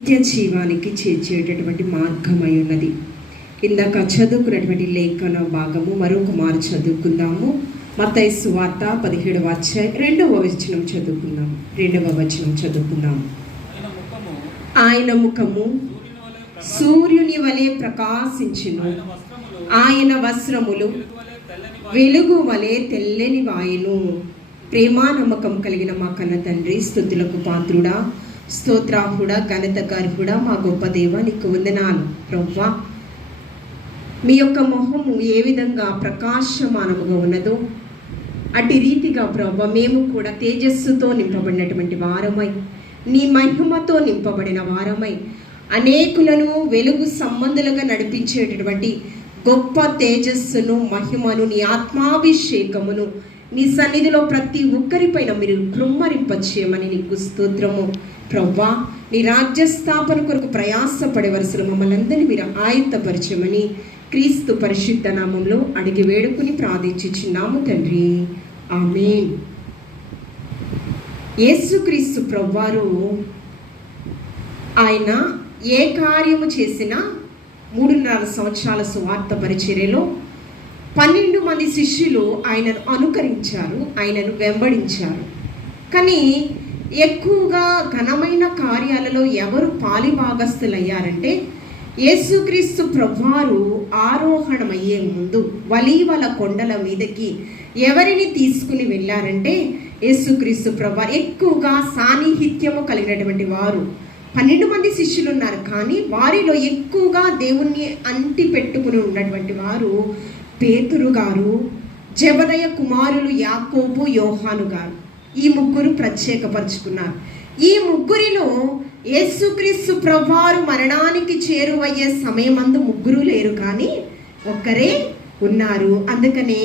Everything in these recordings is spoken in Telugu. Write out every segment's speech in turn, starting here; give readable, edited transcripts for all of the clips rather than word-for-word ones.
నిత్య జీవానికి చేర్చేటటువంటి మార్గమై ఉన్నది. ఇందాక చదువుకున్నటువంటి లేఖన భాగము మరొక మారు చదువుకుందాము. మత్తయి సువార్త 17వ అధ్యాయం 2వ వచనం చదువుకుందాము. 2వ వచనం చదువుకుందాము. ఆయన ముఖము సూర్యుని వలె ప్రకాశించును, ఆయన వస్త్రములు వెలుగు వలె తెల్లని వాయును. ప్రేమా నమ్మకం కలిగిన మా కన్న తండ్రి, స్తుతులకు పాత్రుడా, స్తోత్రాహుడా, ఘనతకారుడా, మా గొప్ప దేవ, నీకు వందనాలు ప్రభువా. మీ యొక్క మొహము ఏ విధంగా ప్రకాశమానముగా ఉన్నదో అటు రీతిగా ప్రభువా మేము కూడా తేజస్సుతో నింపబడినటువంటి వారమై, నీ మహిమతో నింపబడిన వారమై, అనేకులను వెలుగు సంబంధులుగా నడిపించేటటువంటి గొప్ప తేజస్సును, మహిమను, నీ ఆత్మాభిషేకమును నీ సన్నిధిలో ప్రతి ఒక్కరిపైన మీరు కృమ్మరింపచేయమని నీకు స్తోత్రము ప్రభువా. నీ రాజ్య స్థాపన కొరకు ప్రయాసపడే వరుసలు మమ్మల్ని అందరినీ మీరు ఆయత్తపరచమని క్రీస్తు పరిశుద్ధ నామంలో అడిగి వేడుకుని ప్రార్థించుచున్నాము తండ్రి, ఆమేన్. యేసుక్రీస్తు ప్రభువారు ఆయన ఏ కార్యము చేసినా 3.5 సంవత్సరాల సువార్త పరిచర్యలో 12 మంది శిష్యులు ఆయనను అనుకరించారు, ఆయనను వెంబడించారు. కానీ ఎక్కువగా ఘనమైన కార్యాలలో ఎవరు పాలిభాగస్తులయ్యారంటే, యేసుక్రీస్తు ప్రభువారు ఆరోహణమయ్యే ముందు వలీవల కొండల మీదకి ఎవరిని తీసుకుని వెళ్ళారంటే, యేసుక్రీస్తు ప్రభువారు ఎక్కువగా సాన్నిహిత్యము కలిగినటువంటి వారు. 12 మంది శిష్యులు ఉన్నారు, కానీ వారిలో ఎక్కువగా దేవుణ్ణి అంటి పెట్టుకుని ఉన్నటువంటి వారు పేతురు గారు, జెబెదయి కుమారులు యాకోబు, యోహాను గారు. ఈ ముగ్గురు ప్రత్యేకపరుచుకున్నారు. ఈ ముగ్గురిలో యేసుక్రీస్తు ప్రభువారు మరణానికి చేరువయ్యే సమయమందు ముగ్గురు లేరు, కానీ ఒక్కరే ఉన్నారు. అందుకనే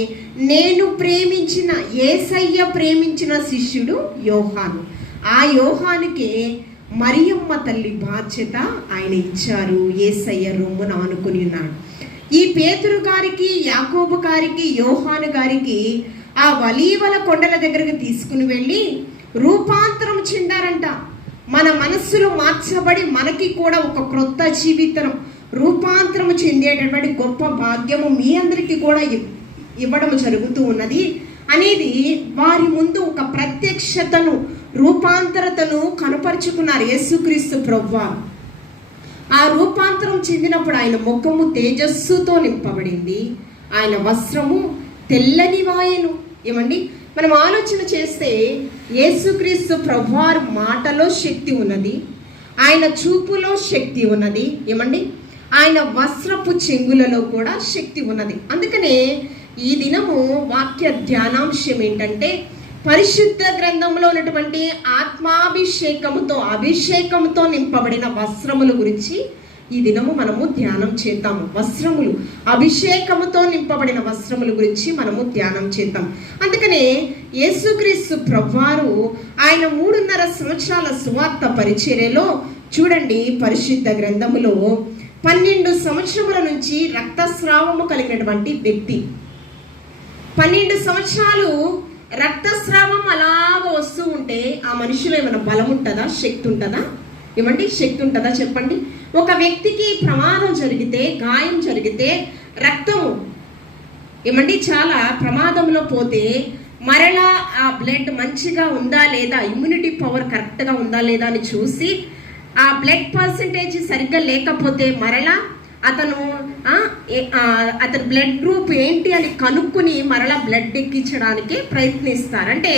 నేను ప్రేమించిన, యేసయ్య ప్రేమించిన శిష్యుడు యోహాను. ఆ యోహానుకే మరియమ్మ తల్లి బాధ్యత ఆయన ఇచ్చారు. యేసయ్య రొమ్మున ఆనుకుని ఉన్నాడు. ఈ పేతురు గారికి, యాకోబు గారికి, యోహాను గారికి ఆ వలీవల కొండల దగ్గరకు తీసుకుని వెళ్ళి రూపాంతరం చెందారంట. మన మనస్సులో మార్చబడి మనకి కూడా ఒక క్రొత్త జీవితం రూపాంతరం చెందేటటువంటి గొప్ప భాగ్యము మీ అందరికీ కూడా ఇవ్వడం జరుగుతూ ఉన్నది అనేది వారి ముందు ఒక ప్రత్యక్షతను, రూపాంతరతను కనపరుచుకున్నారు యేసుక్రీస్తు ప్రభువారు. ఆ రూపాంతరం చెందినప్పుడు ఆయన ముఖము తేజస్సుతో నింపబడింది, ఆయన వస్త్రము తెల్లని వాయను. ఏమండి, మనం ఆలోచన చేస్తే యేసుక్రీస్తు ప్రభువారు మాటలో శక్తి ఉన్నది, ఆయన చూపులో శక్తి ఉన్నది. ఏమండి, ఆయన వస్త్రపు చెంగులలో కూడా శక్తి ఉన్నది. అందుకనే ఈ దినము వాక్య ధ్యానాంశం ఏంటంటే, పరిశుద్ధ గ్రంథంలో ఉన్నటువంటి ఆత్మాభిషేకముతో, అభిషేకంతో నింపబడిన వస్త్రముల గురించి ఈ దినము మనము ధ్యానం చేద్దాము. వస్త్రములు, అభిషేకముతో నింపబడిన వస్త్రముల గురించి మనము ధ్యానం చేద్దాం. అందుకనే యేసుక్రీస్తు ప్రభువారు ఆయన 3.5 సంవత్సరాల సువార్త పరిచర్యలో చూడండి, పరిశుద్ధ గ్రంథములో 12 సంవత్సరముల నుంచి రక్తస్రావము కలిగినటువంటి వ్యక్తి, 12 సంవత్సరాలు రక్తస్రావం అలాగ వస్తూ ఉంటే ఆ మనిషిలో ఏమైనా బలం ఉంటుందా, శక్తి ఉంటుందా? ఏమండి, శక్తి ఉంటుందా చెప్పండి? ఒక వ్యక్తికి ప్రమాదం జరిగితే, గాయం జరిగితే రక్తము ఏమండి చాలా ప్రమాదంలో పోతే మరలా ఆ బ్లడ్ మంచిగా ఉందా లేదా, ఇమ్యూనిటీ పవర్ కరెక్ట్గా ఉందా లేదా అని చూసి ఆ బ్లడ్ పర్సంటేజ్ సరిగ్గా లేకపోతే మరలా అతను బ్లడ్ గ్రూప్ ఏంటి అని కనుక్కుని మరలా బ్లడ్ ఎక్కించడానికి ప్రయత్నిస్తారు. అంటే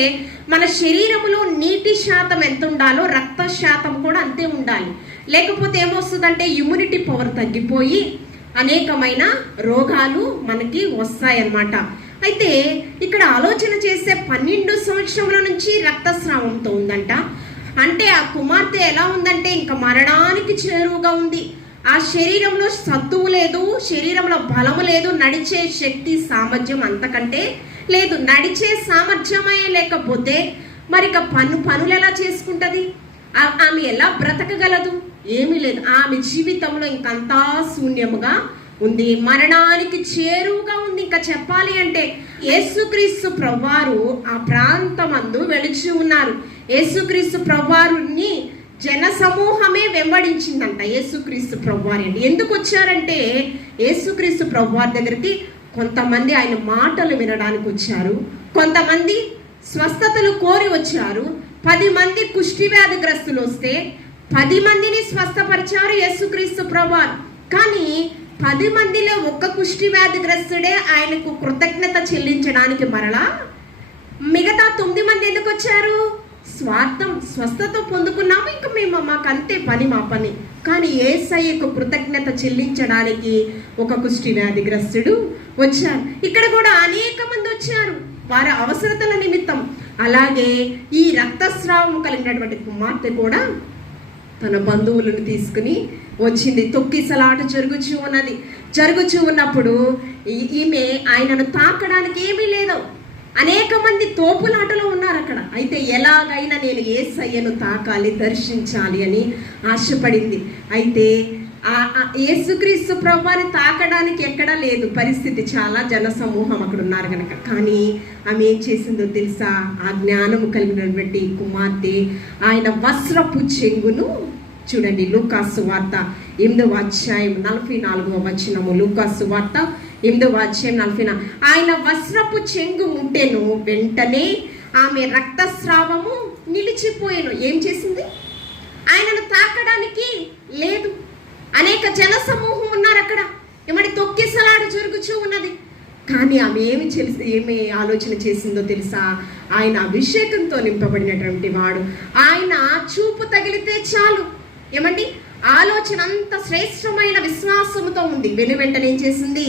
మన శరీరంలో నీటి శాతం ఎంత ఉండాలో రక్త శాతం కూడా అంతే ఉండాలి. లేకపోతే ఏమొస్తుందంటే ఇమ్యూనిటీ పవర్ తగ్గిపోయి అనేకమైన రోగాలు మనకి వస్తాయన్నమాట. అయితే ఇక్కడ ఆలోచన చేస్తే 12 సంవత్సరముల నుంచి రక్తస్రావంతో ఉందంట. అంటే ఆ కుమార్తె ఎలా ఉందంటే ఇంకా మరణానికి చేరువుగా ఉంది. ఆ శరీరంలో సత్తువు లేదు, శరీరంలో బలము లేదు, నడిచే శక్తి సామర్థ్యం అంతకంటే లేదు. నడిచే సామర్థ్యమే లేకపోతే మరి ఇక పనులు ఎలా చేసుకుంటుంది? ఆమె ఎలా బ్రతకగలదు? ఏమీ లేదు. ఆమె జీవితంలో ఇంకంతా శూన్యముగా ఉంది, మరణానికి చేరువుగా ఉంది. ఇంకా చెప్పాలి అంటే యేసుక్రీస్తు ప్రభువారు ఆ ప్రాంతమందు వెలిచి ఉన్నారు. యేసుక్రీస్తు ప్రభువారుని జన సమూహమే వెంబడించిందంట యేసుక్రీస్తు ప్రభువారి. అంటే ఎందుకు వచ్చారంటే యేసుక్రీస్తు ప్రభువారి దగ్గరికి కొంతమంది ఆయన మాటలు వినడానికి వచ్చారు, కొంతమంది స్వస్థతలు కోరి వచ్చారు. 10 మంది కుష్టి వ్యాధిగ్రస్తులు వస్తే 10 మందిని స్వస్థపరిచారు యేసుక్రీస్తు ప్రభువారు. కానీ 10 మందిలో ఒక్క కుష్టి వ్యాధిగ్రస్తుడే ఆయనకు కృతజ్ఞత చెల్లించడానికి మరలా మిగతా 9 మంది ఎందుకు వచ్చారు? స్వార్థం, స్వస్థత పొందుకున్నాము, ఇంకా మేము మాకు అంతే పని, మా పని. కానీ యేసయ్యకు కృతజ్ఞత చెల్లించడానికి ఒక కుష్టి వ్యాధిగ్రస్తుడు వచ్చారు. ఇక్కడ కూడా అనేక మంది వచ్చారు వారి అవసరతల నిమిత్తం. అలాగే ఈ రక్తస్రావం కలిగినటువంటి కుమార్తె కూడా తన బంధువులను తీసుకుని వచ్చింది. తొక్కిసలాట జరుగుచూ ఉన్నప్పుడు ఈమె ఆయనను తాకడానికి ఏమీ లేదు. అనేక మంది తోపులాటలో ఉన్నారు అక్కడ. అయితే ఎలాగైనా నేను యేసయ్యను తాకాలి, దర్శించాలి అని ఆశపడింది. అయితే యేసుక్రీస్తు ప్రభువుని తాకడానికి ఎక్కడా లేదు పరిస్థితి, చాలా జన సమూహం అక్కడ ఉన్నారు కనుక. కానీ ఆమె ఏం చేసిందో తెలుసా? ఆ జ్ఞానము కలిగినటువంటి కుమార్తె ఆయన వస్త్రపు చెంగును చూడండి, లూకాసు వార్త 8వ అధ్యాయం 44వ వచనము. లూకాసు వార్త 8వ అధ్యాయం 44. ఆయన వస్త్రపు చెంగు ముట్టెను, వెంటనే ఆమె రక్తస్రావము నిలిచిపోయాను. ఏం చేసింది? ఆయనను తాకడానికి లేదు. అనేక జన సమూహం ఉన్నారు అక్కడ, ఏమని తొక్కిసలాట జరుగుచూ ఉన్నది. కానీ ఆమె ఏమి ఆలోచన చేసిందో తెలుసా? ఆయన అభిషేకంతో నింపబడినటువంటి వాడు, ఆయన చూపు తగిలితే చాలు. ఏమండి, ఆలోచన అంత శ్రేష్టమైన విశ్వాసముతో ఉంది. వెంటనే ఏం చేసింది?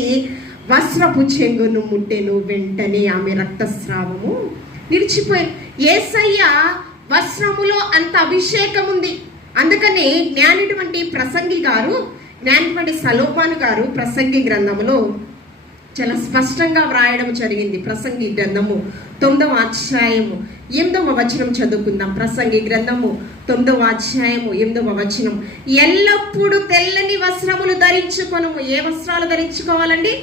వస్త్రపు చెంగును ముట్టెను, వెంటనే ఆమె రక్తస్రావము నిలిచిపోయి. యేసయ్య వస్త్రములో అంత అభిషేకం ఉంది. అందుకనే జ్ఞానిటువంటి సలోమాను గారు ప్రసంగి గ్రంథములో చాలా స్పష్టంగా వ్రాయడం జరిగింది. ప్రసంగి గ్రంథము 9వ అధ్యాయము 8వ వచనం చదువుకుందాం. ప్రసంగి గ్రంథము 9వ అధ్యాయము 8వ వచనం. ఎల్లప్పుడూ తెల్లని వస్త్రములు ధరించుకొనుము. ఏ వస్త్రాలు ధరించుకోవాలండి?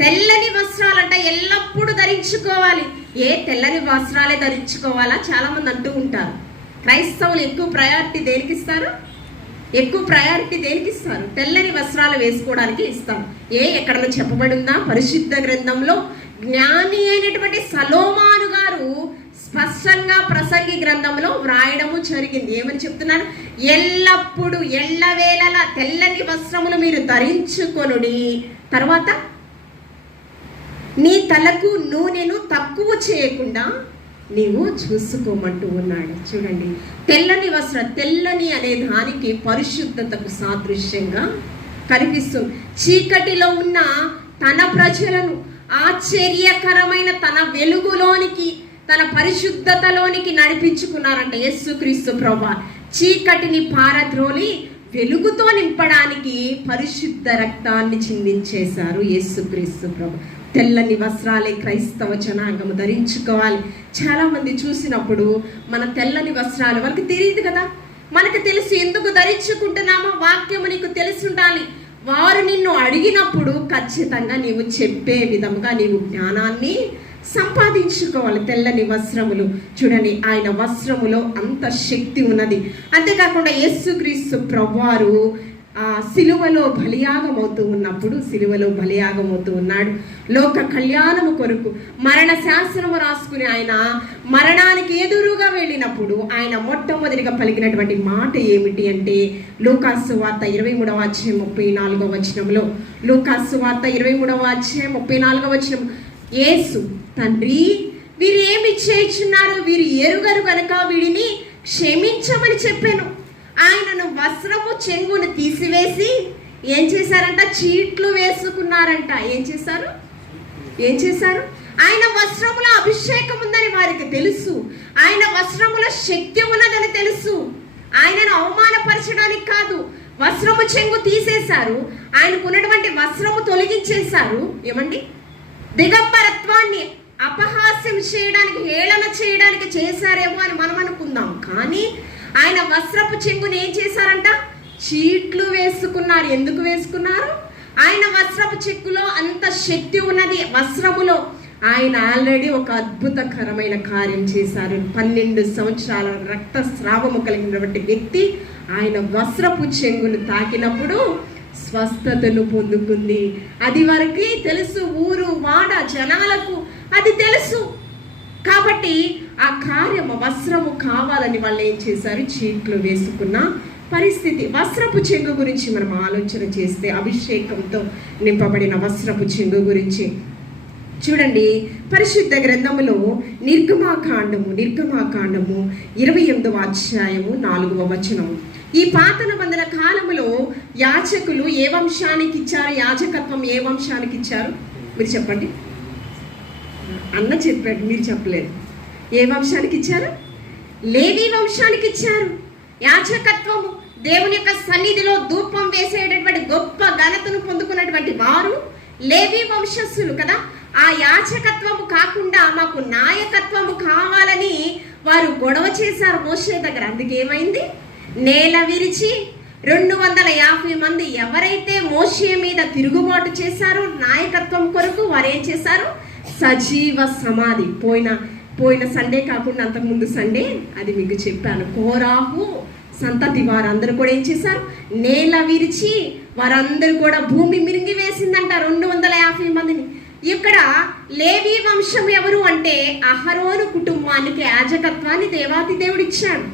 తెల్లని వస్త్రాలంట ఎల్లప్పుడూ ధరించుకోవాలి. ఏ తెల్లని వస్త్రాలే ధరించుకోవాలా? చాలా మంది అంటూ ఉంటారు. క్రైస్తవులు ఎక్కువ ప్రయారిటీ దేనికి ఇస్తారు? తెల్లని వస్త్రాలు వేసుకోవడానికి ఇస్తారు. ఎక్కడన్నా చెప్పబడి ఉందా? పరిశుద్ధ గ్రంథంలో జ్ఞాని అయినటువంటి సలోమాను గారు స్పష్టంగా ప్రసంగి గ్రంథంలో వ్రాయడము జరిగింది. ఏమని చెప్తున్నాను? ఎల్లప్పుడూ ఎల్లవేళలా తెల్లని వస్త్రములు మీరు ధరించుకొనుడి. తర్వాత నీ తలకు నూనెను తక్కువ చేయకుండా నీవు చూసుకోమంటూ ఉన్నాడు. చూడండి, తెల్లని వస్త్రం, తెల్లని అనే దానికి పరిశుద్ధతకు సాదృశ్యంగా కనిపిస్తుంది. చీకటిలో ఉన్న తన ప్రజలను ఆశ్చర్యకరమైన తన వెలుగులోనికి, తన పరిశుద్ధతలోనికి నడిపించుకున్నారంట యేసుక్రీస్తు ప్రభువు. చీకటిని పారద్రోలి వెలుగుతో నింపడానికి పరిశుద్ధ రక్తాన్ని చిందించేశారు యేసుక్రీస్తు ప్రభు. తెల్లని వస్త్రాలే క్రైస్తవ జనాంగము ధరించుకోవాలి. చాలా మంది చూసినప్పుడు మన తెల్లని వస్త్రాలు వాళ్ళకి తెలియదు కదా. మనకు తెలిసి ఎందుకు ధరించుకుంటున్నామో వాక్యము నీకు తెలిసి ఉండాలి. వారు నిన్ను అడిగినప్పుడు ఖచ్చితంగా నీవు చెప్పే విధంగా నీవు జ్ఞానాన్ని సంపాదించుకోవాలి. తెల్లని వస్త్రములు చూడండి, ఆయన వస్త్రములో అంత శక్తి ఉన్నది. అంతేకాకుండా యేసుక్రీస్తు ప్రభువారు సిలువలో బలియాగమవుతూ ఉన్నాడు. లోక కళ్యాణము కొరకు మరణ శాసనము రాసుకుని ఆయన మరణానికి ఎదురుగా వెళ్ళినప్పుడు ఆయన మొట్టమొదటిగా పలికినటువంటి మాట ఏమిటి అంటే లూకాసు వార్త 23వ అధ్యాయం 34వ వచనంలో, లూకాసు వార్త 23వ అధ్యాయం 34వ వచనం, యేసు తండ్రి వీరు ఏమి చేయుచున్నారు, వీరు ఎరుగరు గనుక వీడిని క్షమించమని చెప్పాను. ఆయనను వస్త్రము చెంగును తీసివేసి ఏం చేశారంట? చీట్లు వేసుకున్నారంట. ఏం చేశారు? ఆయన వస్త్రముల అభిషేకం ఉందని వారికి తెలుసు. ఆయన వస్త్రముల శక్తి ఉన్నదని తెలుసు. ఆయనను అవమానపరచడానికి కాదు, వస్త్రము చెంగు తీసేశారు. ఆయనకు ఉన్నటువంటి వస్త్రము తొలగించేశారు. ఏమండి, దిగంబరత్వాన్ని అపహాస్యం చేయడానికి, హేళన చేయడానికి చేశారేమో అని మనం అనుకుందాం. కానీ ఆయన వస్త్రపు చెంగుని ఏం చేశారంట? చీట్లు వేసుకున్నారు. ఎందుకు వేసుకున్నారు? ఆయన వస్త్రపు చెక్కులో అంత శక్తి ఉన్నది. వస్త్రములో ఆయన ఆల్రెడీ ఒక అద్భుతకరమైన కార్యం చేశారు. 12 సంవత్సరాల రక్తస్రావము కలిగినటువంటి వ్యక్తి ఆయన వస్త్రపు చెంగును తాకినప్పుడు స్వస్థతను పొందుకుంది. అది వరకు తెలుసు, ఊరు వాడ జనాలకు అది తెలుసు. కాబట్టి ఆ కార్యము వస్త్రము కావాలని వాళ్ళు ఏం చేశారు, చీట్లు వేసుకున్న పరిస్థితి. వస్త్రపు చెంగు గురించి మనం ఆలోచన చేస్తే, అభిషేకంతో నింపబడిన వస్త్రపు చెంగు గురించి చూడండి. పరిశుద్ధ గ్రంథములో నిర్గమాకాండము 28వ అధ్యాయము 4వ వచనము. ఈ పాత నిబంధన కాలములో యాజకులు ఏ వంశానికి ఇచ్చారు, యాజకత్వం ఏ వంశానికి ఇచ్చారు? మీరు చెప్పండి. అన్న చెప్పాడు, మీరు చెప్పలేదు. ఏ వంశానికి ఇచ్చారు? లేవి వంశానికి ఇచ్చారు. యాజకత్వము దేవుని యొక్క సన్నిధిలో ధూపం వేసేటటువంటి గొప్ప ఘనతను పొందుకున్నటువంటి వారు లేవి వంశస్థులు కదా. ఆ యాజకత్వము కాకుండా మాకు నాయకత్వము కావాలని వారు గొడవ చేశారు మోషే దగ్గర. అందుకేమైంది, నేల విరిచి 250 మంది ఎవరైతే మోషే మీద తిరుగుబాటు చేశారో నాయకత్వం కొరకు వారు ఏం చేశారు, సజీవ సమాధి. పోయిన సండే కాకుండా అంతకుముందు సండే అది మీకు చెప్పాను. కోరాహు సంతతి వారందరూ కూడా ఏం చేశారు, నేల విరిచి వారందరూ కూడా భూమి మిరింగి వేసిందంట 250 మందిని. ఇక్కడ లేవి వంశం ఎవరు అంటే అహరోను కుటుంబానికి యాజకత్వాన్ని దేవాతి దేవుడు ఇచ్చాడు.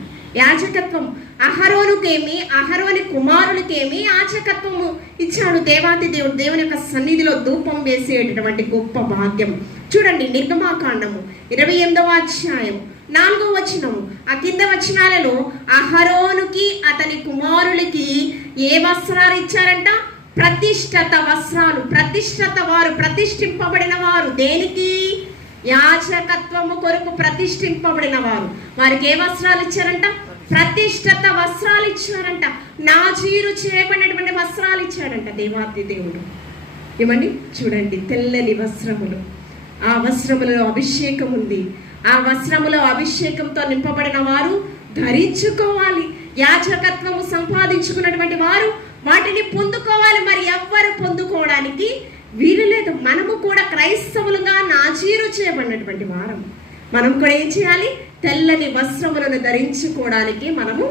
యాజకత్వం అహరోనుకేమి, అహరోని కుమారులకేమి యాజకత్వము ఇచ్చాడు దేవాతి దేవుడు. దేవుని యొక్క సన్నిధిలో ధూపం వేసేటటువంటి గొప్ప భాగ్యం. చూడండి, నిర్గమాకాండము 28వ అధ్యాయం 4వ వచనము. ఆ కింద వచనాలలో అహరోనుకి అతని కుమారులకి ఏ వస్త్రాలు ఇచ్చారంట? ప్రతిష్ఠత వస్త్రాలు. ప్రతిష్ఠత వారు, ప్రతిష్ఠింపబడిన వారు. దేనికి? యాజకత్వము కొరకు ప్రతిష్ఠింపబడిన వారు. వారికి ఏ వస్త్రాలు ఇచ్చారంట? ప్రతిష్ఠత వస్త్రాలు ఇచ్చారంట. నాజీరు చేయబడినటువంటి వస్త్రాలు ఇచ్చాడంట దేవాతి దేవుడు. ఏమండి చూడండి, తెల్లని వస్త్రములు. ఆ వస్త్రములలో అభిషేకం ఉంది. ఆ వస్త్రములో అభిషేకంతో నింపబడిన వారు ధరించుకోవాలి. యాజకత్వము సంపాదించుకున్నటువంటి వారు వాటిని పొందుకోవాలి. మరి ఎవ్వరు పొందుకోవడానికి వీలు లేదు. మనము కూడా క్రైస్తవులుగా నాజీరు చేయబడినటువంటి వారం. మనం కూడా ఏం చేయాలి? తెల్లని వస్త్రములను ధరించుకోవడానికి మనము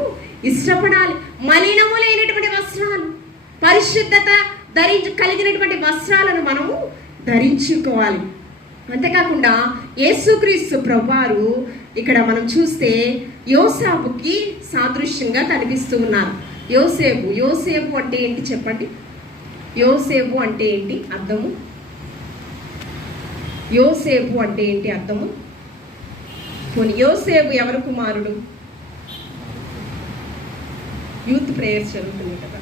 ఇష్టపడాలి. మలినము లేనటువంటి వస్త్రాలు, పరిశుద్ధత కలిగినటువంటి వస్త్రాలను మనము ధరించుకోవాలి. అంతేకాకుండా యేసుక్రీస్తు ప్రభువారు ఇక్కడ మనం చూస్తే యోసేపుకి సాదృశ్యంగా కనిపిస్తూ ఉన్నారు. యోసేపు అంటే ఏంటి చెప్పండి? యోసేపు అంటే ఏంటి అర్థము? యోసేపు అంటే ఏంటి అర్థము? యోసేపు ఎవరు కుమారుడు? యూత్ ప్రేయర్స్ జరుగుతుంది కదా,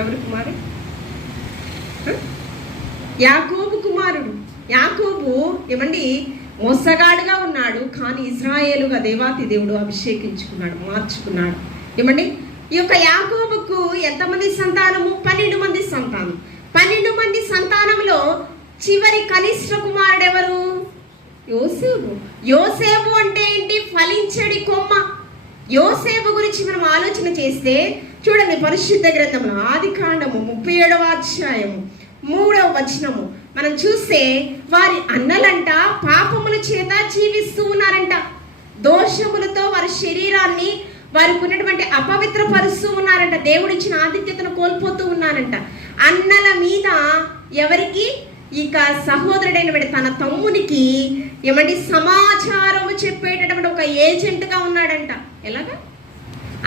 ఎవరు కుమారుడు? యాకోబు కుమారుడు. యాకోబు ఏమండి మోసగాడుగా ఉన్నాడు, కానీ ఇజ్రాయేలుగా దేవాతి దేవుడు అభిషేకించుకున్నాడు, మార్చుకున్నాడు. ఏమండి ఈ యొక్క యాకోబుకు ఎంతమంది సంతానము? 12 మంది సంతానం. 12 మంది సంతానంలో చివరి కనిష్ట కుమారుడు ఎవరు? యోసేపు. యోసేపు అంటే ఏంటి? ఫలించడి కొమ్మ. యోసేపు గురించి మనం ఆలోచన చేస్తే చూడండి, పరిశుద్ధ గ్రంథంలో ఆదికాండము 37వ అధ్యాయము 3వ వచనము మనం చూస్తే వారి అన్నలంట పాపముల చేత జీవిస్తూ ఉన్నారంట. దోషములతో వారి శరీరాన్ని వారికి ఉన్నటువంటి అపవిత్ర పరుస్తూ ఉన్నారంట. దేవుడిచ్చిన ఆధిక్యతను కోల్పోతూ ఉన్నారంట. అన్నల మీద ఎవరికి? ఇక సహోదరుడైన తన తమ్మునికి ఏమంటే సమాచారము చెప్పేటటువంటి ఒక ఏజెంట్గా ఉన్నాడంట. ఎలాగా?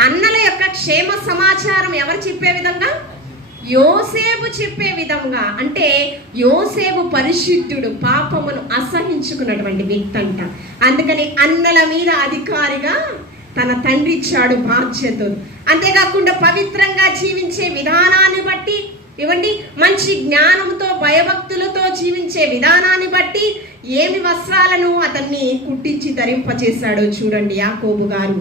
అన్నల యొక్క క్షేమ సమాచారం ఎవరు చెప్పే విధంగా? యోసేపు చెప్పే విధంగా. అంటే యోసేపు పరిశుద్ధుడు, పాపమును అసహించుకున్నటువంటి వ్యక్తి అంట. అందుకని అన్నల మీద అధికారిగా తన తండ్రి ఇచ్చాడు బాధ్యతలు. అంతేకాకుండా పవిత్రంగా జీవించే విధానాన్ని బట్టి, ఇవ్వండి మంచి జ్ఞానంతో భయభక్తులతో జీవించే విధానాన్ని బట్టి ఏమి వస్త్రాలను అతన్ని కుట్టించి ధరింపచేశాడో చూడండి యాకోబు గారు.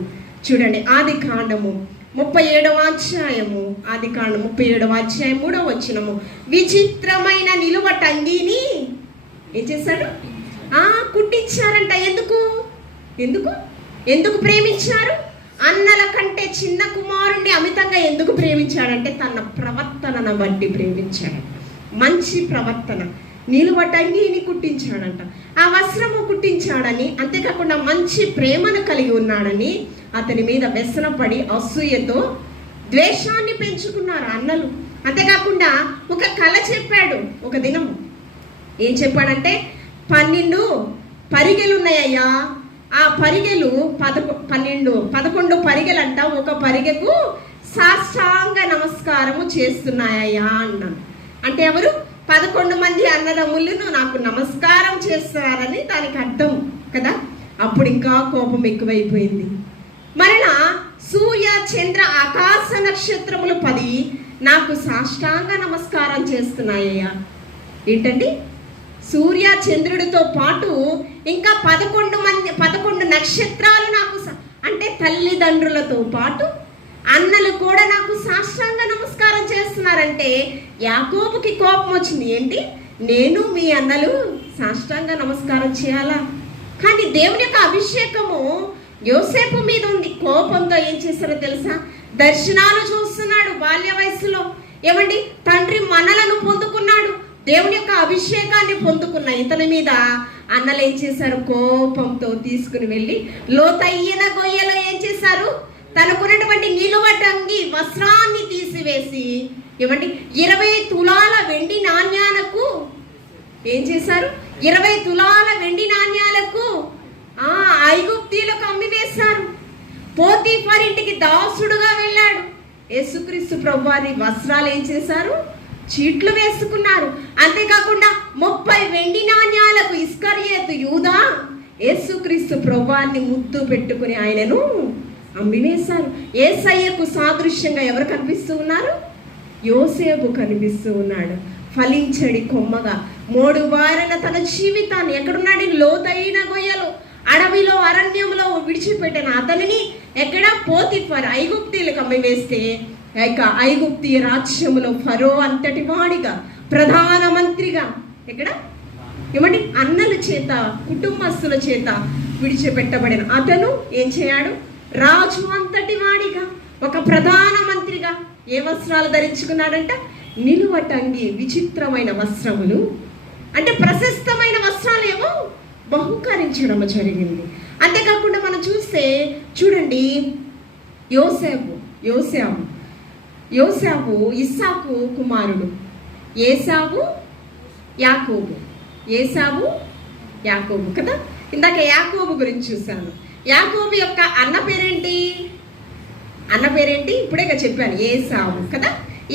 చూడండి ఆదికాండము 37వ అధ్యాయము, ఆదికాండం 37వ అధ్యాయం 3వ వచనము. విచిత్రమైన నిలువటంగిని ఏం చేశాడు? కుట్టించారంట. ఎందుకు ప్రేమించారు? అన్నల కంటే చిన్న కుమారుణ్ణి అమితంగా ఎందుకు ప్రేమించాడంటే తన ప్రవర్తనను బట్టి ప్రేమించాడు. మంచి ప్రవర్తన, నిలువటంగిని కుట్టించాడంట. ఆ వస్త్రము కుట్టించాడని, అంతేకాకుండా మంచి ప్రేమను కలిగి ఉన్నాడని అతని మీద వ్యసనపడి అసూయతో ద్వేషాన్ని పెంచుకున్నారు అన్నలు. అంతేకాకుండా ఒక కళ చెప్పాడు. ఒక దినము ఏం చెప్పాడంటే, 12 పరిగెలు ఉన్నాయ్యా, ఆ పరిగెలు 11 పరిగెలంట, ఒక పరిగెకు సాష్టాంగ నమస్కారము చేస్తున్నాయ్యా అన్నాను. అంటే ఎవరు? 11 మంది అన్నదమ్ములను నాకు నమస్కారం చేస్తున్నారని దానికి అర్థం కదా. అప్పుడు ఇంకా కోపం ఎక్కువైపోయింది. మరలా సూర్య చంద్ర ఆకాశ నక్షత్రములు 10 నాకు సాష్టాంగ నమస్కారం చేస్తున్నాయ్యా. ఏంటండి? సూర్య చంద్రుడితో పాటు ఇంకా 11 నక్షత్రాలు నాకు, అంటే తల్లిదండ్రులతో పాటు అన్నలు కూడా నాకు సాష్టాంగ నమస్కారం చేస్తున్నారంటే యాకోబుకి కోపం వచ్చింది. ఏంటి, నేను మీ అన్నలు సాష్టాంగ నమస్కారం చేయాలా? కానీ దేవుని యొక్క అభిషేకము యోసేపు మీద ఉంది. కోపంతో ఏం చేశారో తెలుసా? దర్శనాలు చూస్తున్నాడు బాల్య వయసులో. ఏమండి, తండ్రి మనలను పొందుకున్నాడు, దేవుని యొక్క అభిషేకాన్ని పొందుకున్న ఇతని మీద అన్నలు ఏం చేశారు? కోపంతో తీసుకుని వెళ్ళి లోతైన గొయ్యలో ఏం చేశారు? తనకున్నటువంటి నిలువటంగి వస్త్రాన్ని తీసివేసి, ఏమండి, 20 తులాల వెండి నాణ్యాలకు ఏం చేశారు? 20 తులాల వెండి నాణ్యాలకు ఐగుప్తీయులకు అమ్మివేశారు. పోతీఫర్ ఇంటికి దాసుడుగా వెళ్ళాడు. యేసుక్రీస్తు ప్రభువారి వస్త్రాలు ఏం చేశారు? చీట్లు వేసుకున్నారు. అంతేకాకుండా 30 వెండి నాణ్యాలకు ఇస్కరియోతు యూదా యేసుక్రీస్తు ప్రభువారిని ముద్దు పెట్టుకుని ఆయనను అమ్మివేశారు. యేసయ్యకు సాదృశ్యంగా ఎవరు కనిపిస్తూ ఉన్నారు? యోసేపు కనిపిస్తూ ఉన్నాడు. ఫలించడి కొమ్మగా 3 వారాల తన జీవితాన్ని ఎక్కడున్నాడు? లోతైన గొయ్యలో, అడవిలో, అరణ్యంలో విడిచిపెట్టిన అతనిని ఎక్కడ? పోతీఫర్ ఐగుప్తీయులకు అమ్మివేస్తే ఐగుప్తీ రాజ్యములో ఫరో అంతటి వాడిగా, ప్రధానమంత్రిగా, ఎక్కడ ఏమండి అన్నల చేత, కుటుంబస్తుల చేత విడిచిపెట్టబడిన అతను ఏం చేయాడు? రాజు అంతటి వాడిగా, ఒక ప్రధానమంత్రిగా ఏ వస్త్రాలు ధరించుకున్నాడంట? నిలువటంగి, విచిత్రమైన వస్త్రములు, అంటే ప్రశస్తమైన వస్త్రాలేమో బహుకరించడం జరిగింది. అంతేకాకుండా మనం చూస్తే చూడండి, యోసేపు ఇస్సాకు కుమారుడు. ఏసావు యాకోబు కదా. ఇందాక యాకోబు గురించి చూశాను. యాకోబు యొక్క అన్న పేరేంటి? ఇప్పుడే చెప్పాను, ఏసావు కదా.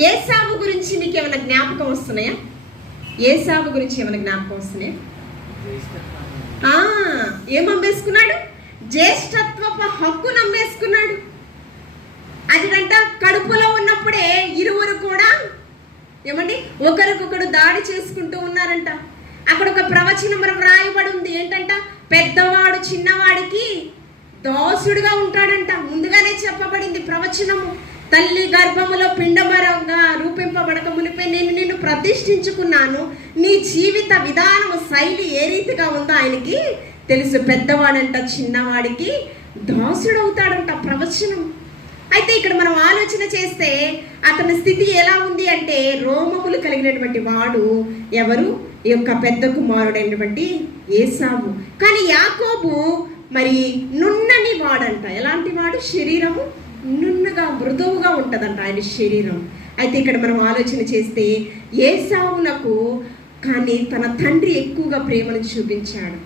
ఏసావు గురించి మీకు ఏమైనా జ్ఞాపకం వస్తున్నాయా? ఏసావు గురించి ఏమైనా జ్ఞాపకం వస్తున్నాయా? ఏం అమ్మేసుకున్నాడు? జ్యేష్ఠత్వపు హక్కు నమ్మేసుకున్నాడు. అదిగంట కడుపులో ఉన్నప్పుడే ఇరువురు కూడా ఏమండి ఒకరికొకరు దాడి చేసుకుంటూ ఉన్నారంట. అక్కడ ఒక ప్రవచనం రాయబడి ఉంది. ఏంటంట? పెద్దవాడు చిన్నవాడికి దాసుడుగా ఉంటాడంట. ముందుగానే చెప్పబడింది ప్రవచనము. తల్లి గర్భములో పిండమరంగా రూపింపబడక మునిపే నేను నిన్ను ప్రతిష్ఠించుకున్నాను. నీ జీవిత విధానం శైలి ఏ రీతిగా ఉందో ఆయనకి తెలుసు. పెద్దవాడంట చిన్నవాడికి దాసుడవుతాడంట ప్రవచనం. అయితే ఇక్కడ మనం ఆలోచన చేస్తే అతని స్థితి ఎలా ఉంది అంటే, రోమములు కలిగినటువంటి వాడు ఎవరు? ఈ యొక్క పెద్ద కుమారుడైనటువంటి ఏసావు. కానీ యాకోబు మరి నున్నని వాడంట. ఎలాంటి వాడు? శరీరము నున్నగా, మృదువుగా ఉంటుందంట ఆయన శరీరం. అయితే ఇక్కడ మనం ఆలోచన చేస్తే ఏసావునకు కానీ తన తండ్రి ఎక్కువగా ప్రేమను చూపించాడు.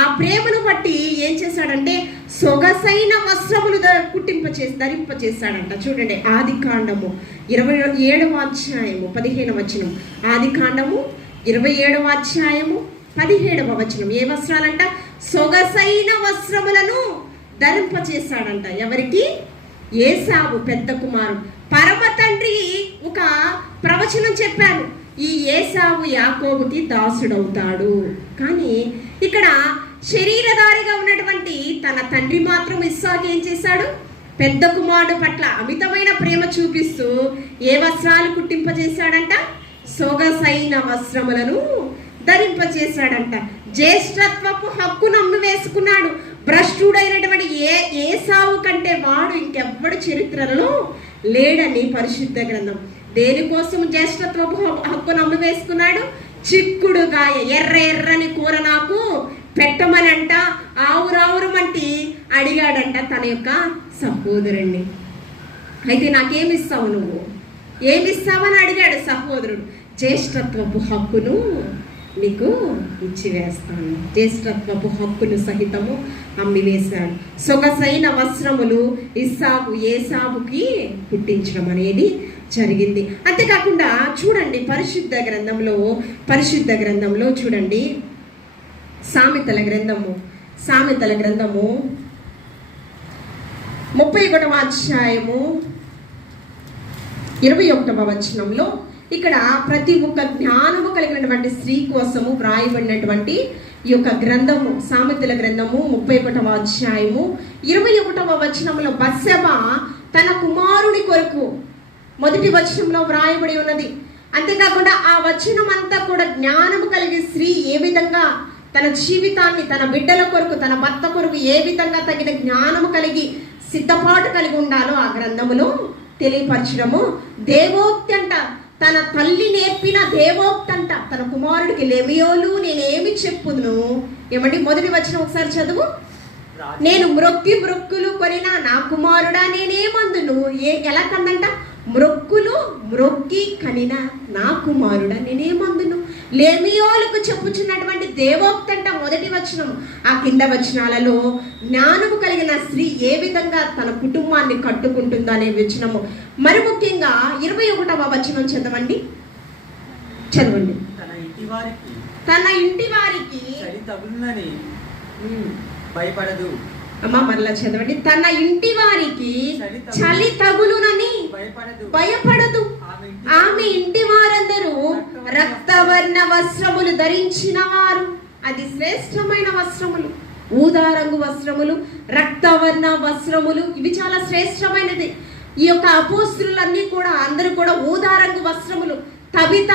ఆ ప్రేమను బట్టి ఏం చేశాడంటే సొగసైన వస్త్రములు ధరింపచేశాడంట. చూడండి, ఆదికాండము 27వ అధ్యాయము 15వ వచనం. ఆదికాండము 27వ అధ్యాయము 17వ వచనం. ఏ వస్త్రాలంట? సొగసైన వస్త్రములను ధరింపచేశాడంట. ఎవరికి? ఏసావు పెద్ద కుమారుడు. పరమ తండ్రి ఒక ప్రవచనం చెప్పారు, ఈ ఏసావు యాకోబుకి దాసుడవుతాడు. కానీ ఇక్కడ శరీరధారిగా ఉన్నటువంటి తన తండ్రి మాత్రం ఇస్సాకు ఏం చేశాడు? పెద్ద కుమారుడు పట్ల అమితమైన ప్రేమ చూపిస్తూ ఏ వస్త్రాలు కుట్టింపజేశాడంట? సొగసైన వస్త్రములను ధరింపచేశాడంట. జ్యేష్ఠత్వపు హక్కును అమ్మి వేసుకున్నాడు. భ్రష్టుడైనటువంటి ఏసావు కంటే వాడు ఇంకెవ్వడు చరిత్రలో లేడని పరిశుద్ధ గ్రంథం. దేనికోసం జ్యేష్ఠత్వపు హక్కును అమ్మి వేసుకున్నాడు? చిక్కుడుగాయ ఎర్ర ఎర్రని కూర నాకు పెట్టమనంట ఆవురావురమంటి అడిగాడంట తన యొక్క సహోదరుణ్ణి. అయితే నాకేమిస్తావు, నువ్వు ఏమిస్తావని అడిగాడు సహోదరుడు. జ్యేష్ఠత్వపు హక్కును నీకు ఇచ్చివేస్తాను. జ్యేష్ఠత్వపు హక్కును సహితము అమ్మివేశాడు. సొగసైన వస్త్రములు ఏసావుకి పుట్టించడం అనేది జరిగింది. అంతేకాకుండా చూడండి పరిశుద్ధ గ్రంథంలో చూడండి సామెతల గ్రంథము 31వ అధ్యాయము 21వ వచనంలో ఇక్కడ ప్రతి ఒక్క జ్ఞానము కలిగినటువంటి స్త్రీ కోసము వ్రాయబడినటువంటి ఈ యొక్క గ్రంథము సామెతల గ్రంథము 31వ అధ్యాయము 21వ వచనంలో బత్షెబ తన కుమారుడి కొరకు మొదటి వచనంలో వ్రాయబడి ఉన్నది. అంతేకాకుండా ఆ వచనం అంతా కూడా జ్ఞానము కలిగే స్త్రీ ఏ విధంగా తన జీవితాన్ని తన బిడ్డల కొరకు తన భర్త కొరకు ఏ విధంగా తగిన జ్ఞానము కలిగి సిద్ధపాటు కలిగి ఉండాలో ఆ గ్రంథములో తెలియపరచడము దేవోక్తి అంట. తన తల్లి నేర్పిన దేవోక్తి అంట. తన కుమారుడికి లెమియోలు నేనేమి చెప్పుదును. ఏమండి మొదటి వచనం ఒకసారి చదువు. నేను మ్రొక్కులు కొనిన నా కుమారుడా నేనేమందును. ఎలా కందంట? మ్రొక్కి కనిన నా కుమారుడా నేనేమందును. లెమియోలకు చెప్పుచున్నటువంటి దేవోక్తి అంట మొదటి వచనం. ఆ కింద వచనాలలో జ్ఞానము కలిగిన స్త్రీ ఏ విధంగా తన కుటుంబాన్ని కట్టుకుంటుందో అనే వచనము. మరి ముఖ్యంగా 21వ వచనం చదవండి. తన ఇంటి వారికి భయపడదు. అమ్మా మరలా చదవండి. తన ఇంటి వారికి చలి తగులునని భయపడదు. ఆమె ఇంటి వారందరూ రక్తవర్ణ వస్త్రములు ధరించిన వారు. అది శ్రేష్టమైన వస్త్రములు. ఊదా రంగు వస్త్రములు, రక్తవర్ణ వస్త్రములు, ఇవి చాలా శ్రేష్టమైనది. ఈ యొక్క అపోస్తులన్నీ కూడా అందరూ కూడా ఊదా రంగు వస్త్రములు. తబిత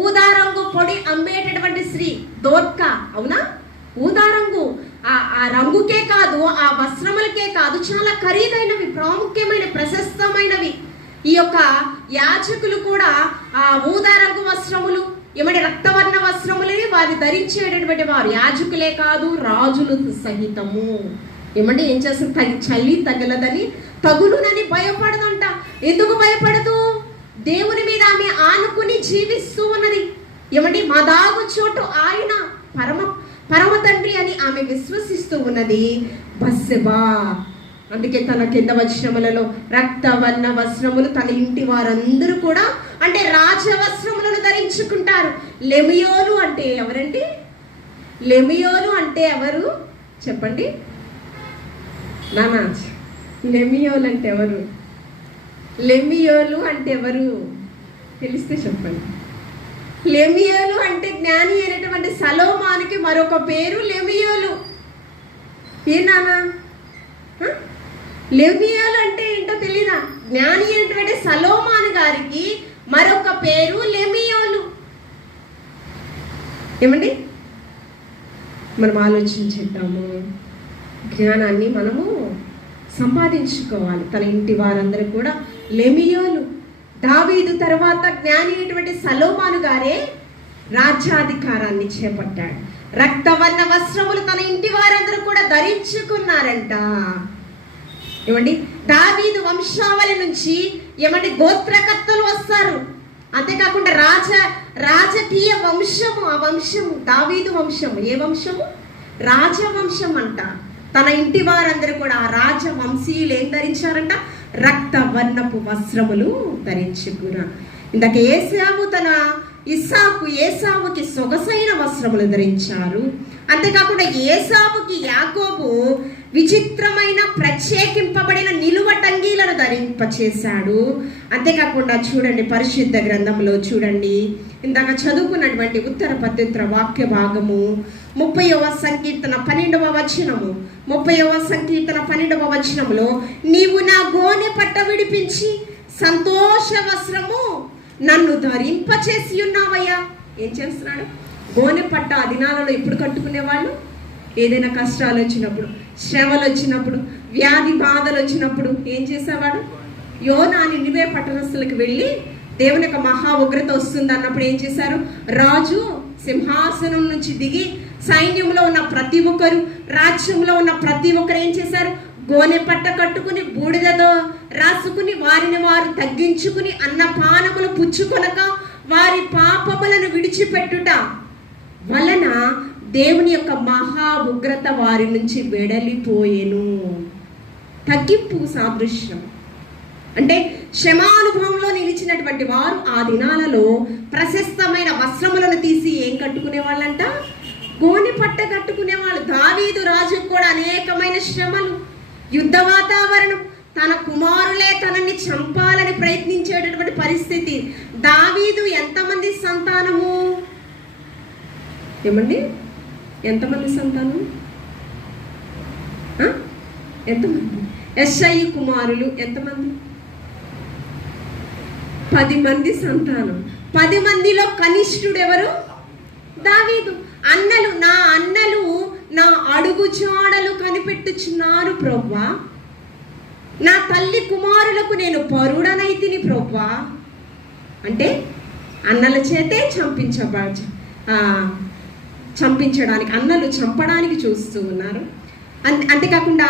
ఊదా రంగు పొడి అమ్మేటటువంటి స్త్రీ దోర్క, అవునా? ఊదా రంగు ఆ రంగుకే కాదు, ఆ వస్త్రములకే కాదు, చాలా ఖరీదైనవి, ప్రాముఖ్యమైన ప్రశస్తమైనవి. ఈ యొక్క యాజకులు కూడా ఆ ఊదా రంగు వస్త్రములు ఏమంటే రక్తవర్ణ వస్త్రములని వారు ధరించేటటువంటి వారు. యాజకులే కాదు రాజులు సహితము ఏమంటే ఏం చేస్తారు? చలి తగలదని తగులునని భయపడదంట. ఎందుకు భయపడదు? దేవుని మీద ఆమె ఆనుకుని జీవిస్తూ ఉన్నది. ఏమంటే మా దాగు చోటు ఆయన పరమ తండ్రి అని ఆమె విశ్వసిస్తూ ఉన్నది బత్షెబ. అందుకే తన కింద వచనములలో రక్తవర్ణ వస్త్రములు తన ఇంటి వారందరూ కూడా అంటే రాజవస్త్రములను ధరించుకుంటారు. లెమియోలు అంటే ఎవరండి? లెమియోలు అంటే ఎవరు చెప్పండి నానా? లెమియోలు అంటే ఎవరు? లెమియోలు అంటే ఎవరు తెలిస్తే చెప్పండి. లెమియోలు అంటే జ్ఞాని అయినటువంటి సలోమానికి మరొక పేరు లెమియోలు. ఏ నానా? లెమియోలు అంటే ఏంటో తెలీదా? జ్ఞాని అయినటువంటి సలోమాన్ గారికి మరొక పేరు లెమియోలు. ఏమండి మనం ఆలోచించేద్దాము. జ్ఞానాన్ని మనము సంపాదించుకోవాలి. తన ఇంటి వారందరూ కూడా లెమియోలు. దావీదు తర్వాత జ్ఞాని అయినటువంటి సలోమాను గారే రాజ్యాధికారాన్ని చేపట్టాడు. రక్తవర్ణ వస్త్రములు తన ఇంటి వారందరూ కూడా ధరించుకున్నారంట. ఏమండి దావీదు వంశావళి నుంచి ఏమండి గోత్రకర్తలు వస్తారు. అంతేకాకుండా రాజకీయ వంశము, ఆ వంశము దావీదు వంశము. ఏ వంశము? రాజవంశం అంట. తన ఇంటి వారందరూ కూడా ఆ రాజవంశీయులు ఏం ధరించారంట? రక్తవర్ణపు వస్త్రములు ధరించుకున్నారు. ఇందాక ఏసావుకి సొగసైన వస్త్రములు ధరించారు. అంతేకాకుండా ఏసావుకి యాకోబు విచిత్రమైన ప్రత్యేకింపబడిన నిలువటంగీలను ధరింపచేశాడు. అంతేకాకుండా చూడండి పరిశుద్ధ గ్రంథంలో చూడండి ఇందాక చదువుకున్నటువంటి ఉత్తర పత్రిక వాక్య భాగము 30వ సంకీర్తన 12వ వచనము. 30వ సంకీర్తన 12వ వచనములో నీవు నా గోనె పట్ట విడిపించి సంతోష వస్త్రము నన్ను ధరింపచేసి ఉన్నావయ్యా. ఏం చేస్తున్నాడు? గోనె పట్ట ఆ దినాలలో ఎప్పుడు కట్టుకునేవాళ్ళు? ఏదైనా కష్టాలు వచ్చినప్పుడు, శ్రమలు వచ్చినప్పుడు, వ్యాధి బాధలు వచ్చినప్పుడు ఏం చేసేవాడు? యోనా నినివే పట్టణస్థులకు వెళ్ళి దేవుని యొక్క మహా ఉగ్రత వస్తుంది అన్నప్పుడు ఏం చేశారు? రాజు సింహాసనం నుంచి దిగి సైన్యంలో ఉన్న ప్రతి ఒక్కరు, రాజ్యంలో ఉన్న ప్రతి ఒక్కరు ఏం చేశారు? గోనె పట్ట కట్టుకుని బూడిదతో రాసుకుని వారిని వారు తగ్గించుకుని అన్నపానములు పుచ్చుకొనక వారి పాపములను విడిచిపెట్టుట వలన దేవుని యొక్క మహా ఉగ్రత వారి నుంచి వెడలిపోయెను. తగ్గింపు సాదృశ్యం అంటే క్షమానుభవంలో నిలిచినటువంటి వారు ఆ దినాలలో ప్రశస్తమైన వస్త్రములను తీసి ఏం కట్టుకునే వాళ్ళంట? గోనె పట్ట కట్టుకునే వాళ్ళు. దావీదు రాజు కూడా అనేకమైన శ్రమలు, యుద్ధ వాతావరణం, తన కుమారులే తనని చంపాలని ప్రయత్నించేటటువంటి పరిస్థితి. దావీదు ఎంతమంది సంతానము? ఏమండి, ఎంతమంది సంతానం? ఎంతమంది? యెష్షయి కుమారులు ఎంతమంది? 10 మంది సంతానం. 10 మందిలో కనిష్ఠుడు ఎవరు? దావీదు. అన్నలు, నా అన్నలు నా అడుగు జాడలు కనిపెట్టుచున్నారు ప్రభువా, నా తల్లి కుమారులకు నేను పరుడనైతిని ప్రభువా. అంటే అన్నల చేతే చంపించడానికి, అన్నలు చంపడానికి చూస్తూ ఉన్నారు. అంతేకాకుండా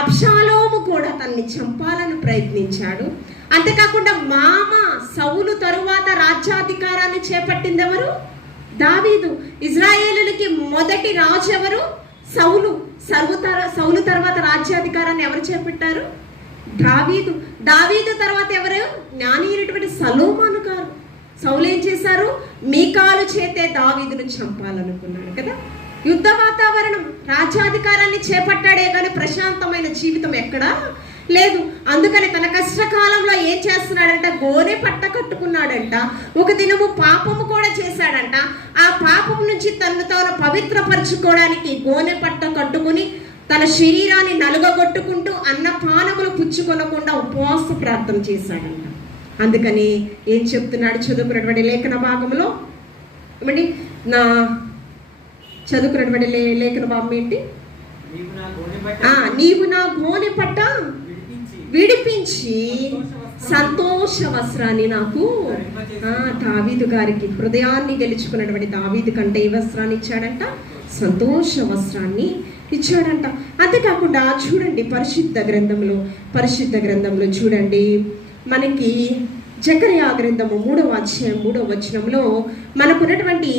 అబ్షాలోము కూడా తనని చంపాలని ప్రయత్నించాడు. అంతేకాకుండా మామ సౌలు తరువాత రాజ్యాధికారాన్ని చేపట్టింది ఎవరు? దావీదు. ఇజ్రాయేలులకి మొదటి రాజు ఎవరు? సౌలు. సౌలు తర్వాత రాజ్యాధికారాన్ని ఎవరు చేపట్టారు? దావీదు. దావీదు తర్వాత ఎవరు? జ్ఞాని అయినటువంటి సొలొమోను గారు. సౌలు ఏం చేశారు? మీకాలు చేతే దావీదును చంపాలనుకున్నాడు కదా. యుద్ధ వాతావరణం, రాజ్యాధికారాన్ని చేపట్టాడే కానీ ప్రశాంతమైన జీవితం ఎక్కడా లేదు. అందుకని తన కష్టకాలంలో ఏం చేస్తున్నాడంట? గోనె పట్ట కట్టుకున్నాడంట. ఒక దినము పాపము కూడా చేశాడంట. ఆ పాపం నుంచి తను తాను పవిత్రపరచుకోవడానికి గోనె పట్ట కట్టుకుని తన శరీరాన్ని నలుగగొట్టుకుంటూ అన్నపానములు పుచ్చుకొనకుండా ఉపవాస ప్రార్థన చేశాడంట. అందుకని ఏం చెప్తున్నాడు చదువుకున్నటువంటి లేఖన భాగంలో? ఏమండి, నా చదువుకున్నటువంటి లేఖన భాగం ఏంటి? నీవు నా గోనె పట్ట విడిపించి సంతోష వస్త్రాన్ని నాకు, దావీదు గారికి గ్హృదయాన్ని గెలుచుకున్నటువంటి దావీదు కంటే ఏ వస్త్రాన్ని ఇచ్చాడంట? సంతోష వస్త్రాన్ని ఇచ్చాడంట. అంతేకాకుండా చూడండి పరిశుద్ధ గ్రంథంలో చూడండి, మనకి జకర్యా గ్రంథము 3వ అధ్యాయం 3వ వచనంలో మనకున్నటువంటి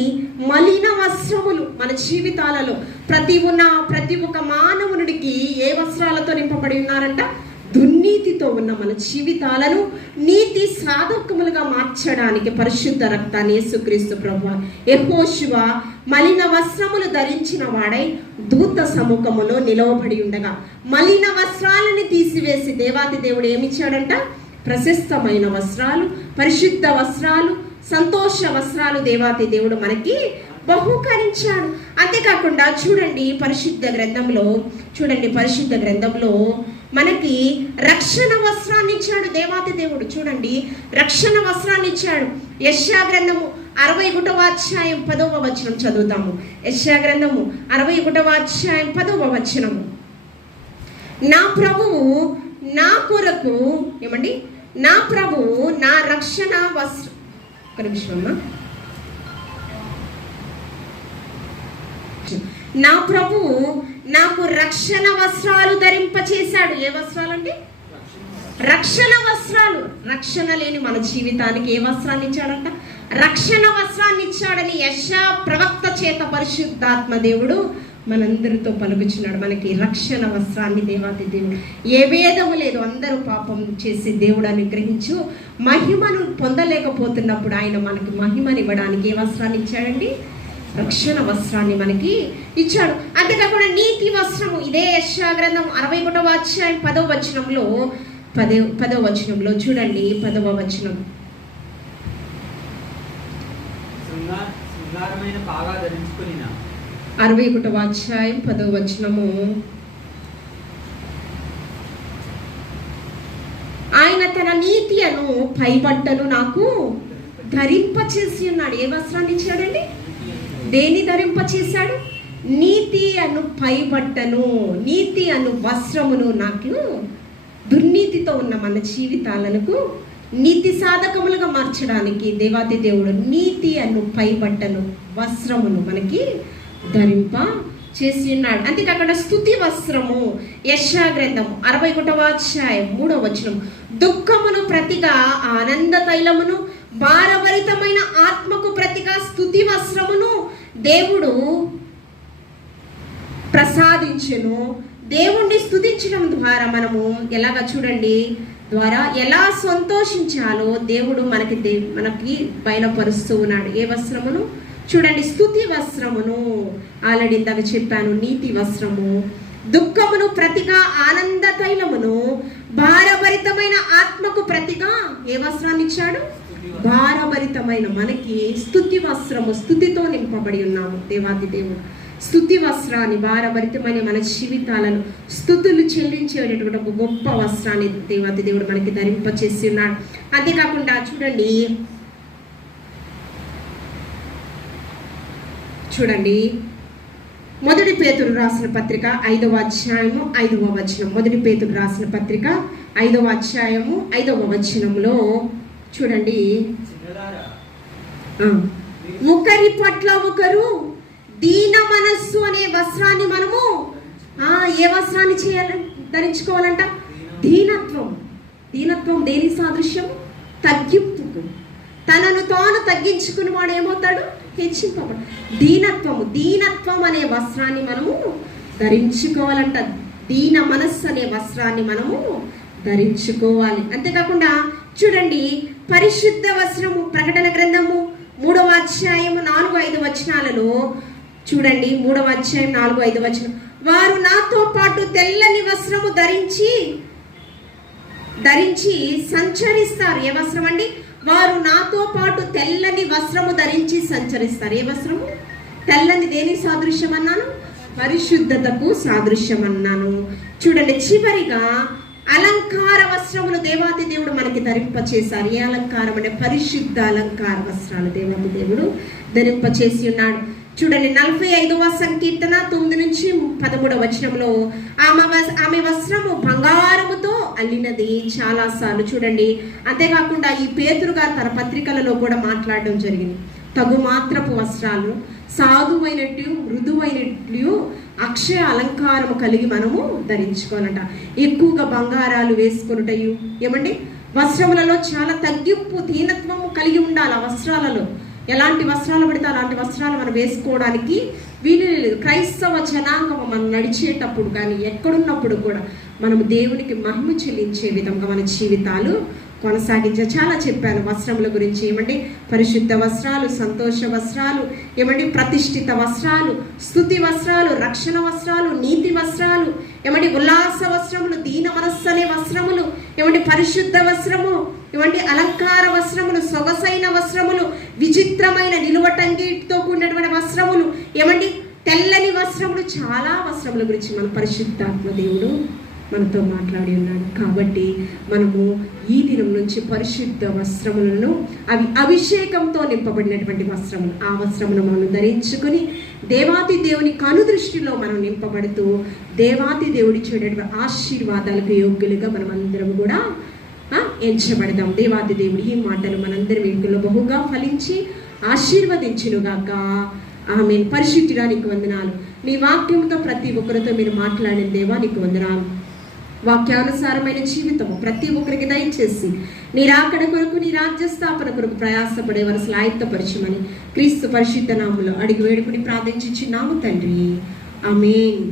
మలిన వస్త్రములు మన జీవితాలలో ప్రతి ఒక్క మానవునికి ఏ వస్త్రాలతో నింపబడి ఉన్నారంట? దుర్నీతితో ఉన్న మన జీవితాలను నీతి సాధకములుగా మార్చడానికి పరిశుద్ధ రక్తాన్ని యేసుక్రీస్తు ప్రభువు యెహోషువ మలిన వస్త్రములు ధరించిన వాడై దూత సముఖములో నిలవబడి ఉండగా మలిన వస్త్రాలను తీసివేసి దేవాది దేవుడు ఏమిచ్చాడంట? ప్రశస్తమైన వస్త్రాలు, పరిశుద్ధ వస్త్రాలు, సంతోష వస్త్రాలు దేవాతి దేవుడు మనకి బహుకరించాడు. అంతేకాకుండా చూడండి పరిశుద్ధ గ్రంథంలో మనకి రక్షణ వస్త్రాన్ని ఇచ్చాడు దేవాతి దేవుడు. చూడండి, రక్షణ వస్త్రాన్ని ఇచ్చాడు. యెషయా గ్రంథము 61వ అధ్యాయం 10వ వచనం చదువుతాము. యెషయా గ్రంథము 61వ అధ్యాయం 10వ వచనము. నా ప్రభువు నా కొరకు, ఏమండి, నా ప్రభువు నా రక్షణ వస్త్ర, ఒక నిమిషం, నా ప్రభువు నాకు రక్షణ వస్త్రాలు ధరింపచేశాడు. ఏ వస్త్రాలు అండి? రక్షణ వస్త్రాలు. రక్షణ లేని మన జీవితానికి ఏ వస్త్రాన్ని ఇచ్చాడంట? రక్షణ వస్త్రాన్ని ఇచ్చాడని యెషయా ప్రవక్త చేత పరిశుద్ధాత్మ దేవుడు మనందరితో పలుకుచున్నాడు. మనకి రక్షణ వస్త్రాన్ని దేవాతి దేవుడు, ఏ భేదము లేదు, అందరూ పాపం చేసి దేవుడు అనుగ్రహించు మహిమను పొందలేకపోతున్నప్పుడు ఆయన మనకి మహిమని ఇవ్వడానికి ఏ వస్త్రాన్ని ఇచ్చాడండి? రక్షణ వస్త్రాన్ని మనకి ఇచ్చాడు. అంతేకాకుండా నీతి వస్త్రము. ఇదే యెషయా గ్రంథం 61వ అధ్యాయం 10వ వచనంలో 10వ వచనంలో చూడండి, 10వ వచనం. 61వ అధ్యాయం 10వ వచనము. ఆయన తన నీతి అను పైబట్టను నాకు ధరింపచేసి ఉన్నాడు. ఏ వస్త్రాన్ని ఇచ్చాడండి? దేని ధరింపచేశాడు? నీతి అను పైబట్టను, నీతి అను వస్త్రమును నాకు దుర్నీతితో ఉన్న మన జీవితాలకు నీతి సాధకములుగా మార్చడానికి దేవాది దేవుడు నీతి అను పైబట్టను వస్త్రమును మనకి ధరింప చేసి ఉన్నాడు. అంతేకాకుండా స్తుతి వస్త్రము, యెషయా గ్రంథము 61వ అధ్యాయం 3వ వచనం, దుఃఖమును ప్రతిగా ఆనంద తైలమును, భారభరితమైన ఆత్మకు ప్రతిగా స్తుతి వస్త్రమును దేవుడు ప్రసాదించెను. దేవుణ్ణి స్తుతించడం ద్వారా మనము ఎలాగా చూడండి ద్వారా ఎలా సంతోషించాలో దేవుడు మనకి బయలుపరుస్తూ ఉన్నాడు. ఏ వస్త్రమును చూడండి, స్తుతి వస్త్రమును, ఆల్రెడీ ఇందాక చెప్పాను, నీతి వస్త్రము, దుఃఖమును ప్రతిగా ఆనంద తైలమును, భారభరితమైన ఆత్మకు ప్రతిగా ఏ వస్త్రాన్ని ఇచ్చాడు? భారభరితమైన మనకి స్తుతి వస్త్రము, స్తుతితో నింపబడి ఉన్నాము. దేవాది దేవుడు స్తుతి వస్త్రాన్ని, భారభరితమైన మన జీవితాలను స్తుతులు చెల్లించేటటువంటి ఒక గొప్ప వస్త్రాన్ని దేవాది దేవుడు మనకి ధరింపచేసి ఉన్నాడు. అంతేకాకుండా చూడండి మొదటి పేతురు రాసిన పత్రిక 5వ అధ్యాయము 5వ వచనం. మొదటి పేతురు రాసిన పత్రిక 5వ అధ్యాయము 5వ వచనంలో చూడండి, ఒకరి పట్ల ఒకరు దీన మనస్సు అనే వస్త్రాన్ని మనము ఏ వస్త్రాన్ని ధరించుకోవాలంట? దీనత్వం. దీనత్వం దేని సాదృశ్యం? తగ్గింపుకు. తనను తాను తగ్గించుకుని వాడు ఏమవుతాడు? హెచ్చింపబడు. దీనత్వం అనే వస్త్రాన్ని మనము ధరించుకోవాలంట. దీన మనస్సు అనే వస్త్రాన్ని మనము ధరించుకోవాలి. అంతేకాకుండా చూడండి, పరిశుద్ధ వస్త్రము, ప్రకటన గ్రంథము 3వ అధ్యాయము 4-5 వచనాలలో చూడండి, 3వ అధ్యాయం 4-5 వచనం, వారు నాతో పాటు తెల్లని వస్త్రము ధరించి సంచరిస్తారు. ఏ వస్త్రం అండి? వారు నాతో పాటు తెల్లని వస్త్రము ధరించి సంచరిస్తారు. ఏ వస్త్రము? తెల్లని దేని సాదృశ్యం అన్నాను? పరిశుద్ధతకు సాదృశ్యం అన్నాను. చూడండి, చివరిగా అలంకార వస్త్రములు దేవాది దేవుడు మనకి ధరింపచేశారు. ఏ అలంకారం అంటే? పరిశుద్ధ అలంకార వస్త్రాలు దేవాది దేవుడు ధరింపచేసి ఉన్నాడు. చూడండి, 45వ సంకీర్తన 9-13 వచనంలో ఆమె వస్త్రము బంగారముతో అల్లినది చాలా సార్లు చూడండి. అంతేకాకుండా ఈ పేతురు గారు తన పత్రికలలో కూడా మాట్లాడడం జరిగింది. తగు మాత్రపు వస్త్రాలు, సాధువైనట్లు మృదువైనట్లు అక్షయ అలంకారము కలిగి మనము ధరించుకోవాలంట. ఎక్కువగా బంగారాలు వేసుకొనుటయు, ఏమండి, వస్త్రములలో చాలా తగ్గింపు, దీనత్వము కలిగి ఉండాలి. ఆ వస్త్రాలలో ఎలాంటి వస్త్రాలు పడితే అలాంటి వస్త్రాలు మనం వేసుకోవడానికి వీలు లేదు. క్రైస్తవ జనాంగం మనం నడిచేటప్పుడు కానీ ఎక్కడున్నప్పుడు కూడా మనము దేవునికి మహిమ చెల్లించే విధంగా మన జీవితాలు కొనసాగించే. చాలా చెప్పాను వస్త్రముల గురించి. ఏమంటే పరిశుద్ధ వస్త్రాలు, సంతోష వస్త్రాలు, ఏమంటే ప్రతిష్ఠిత వస్త్రాలు, స్తుతి వస్త్రాలు, రక్షణ వస్త్రాలు, నీతి వస్త్రాలు, ఏమంటే ఉల్లాస వస్త్రములు, దీన మనస్సు అనే వస్త్రములు, ఏమంటే పరిశుద్ధ వస్త్రము, ఏమంటే అలంకార వస్త్రములు, సొగసైన వస్త్రములు, విచిత్రమైన నిలువటంగితో కూడినటువంటి వస్త్రములు, ఏమంటే తెల్లని వస్త్రములు, చాలా వస్త్రముల గురించి మన పరిశుద్ధాత్మ దేవుడు మనతో మాట్లాడి ఉన్నాడు. కాబట్టి మనము ఈ దినం నుంచి పరిశుద్ధ వస్త్రములను, అవి అభిషేకంతో నింపబడినటువంటి వస్త్రములు, ఆ వస్త్రమును మనం ధరించుకుని దేవాతి దేవుని కనుదృష్టిలో మనం నింపబడుతూ దేవాతి దేవుడి చూడేటువంటి ఆశీర్వాదాలకు యోగ్యులుగా మనం అందరం కూడా ఎంచబడదాం. దేవాది దేవుడి ఈ మాటలు మనందరి వెనుకలో బహుగా ఫలించి ఆశీర్వదించునుగాక. ఆమె పరిశుద్ధుడా నీకు వందనాలు. నీ వాక్యంతో ప్రతి ఒక్కరితో మీరు మాట్లాడిన దేవా నీకు వందనాలు. వాక్యానుసారమైన జీవితము ప్రతి ఒక్కరికి దయచేసి నీ రాకడ కొరకు, నీ రాజ్య స్థాపన కొరకు ప్రయాసపడే వరసలు ఆయుత్తపరచమని క్రీస్తు పరిశుద్ధ నామములో అడిగి వేడుకుని ప్రార్థించుచున్నాము తండ్రి. ఆమేన్.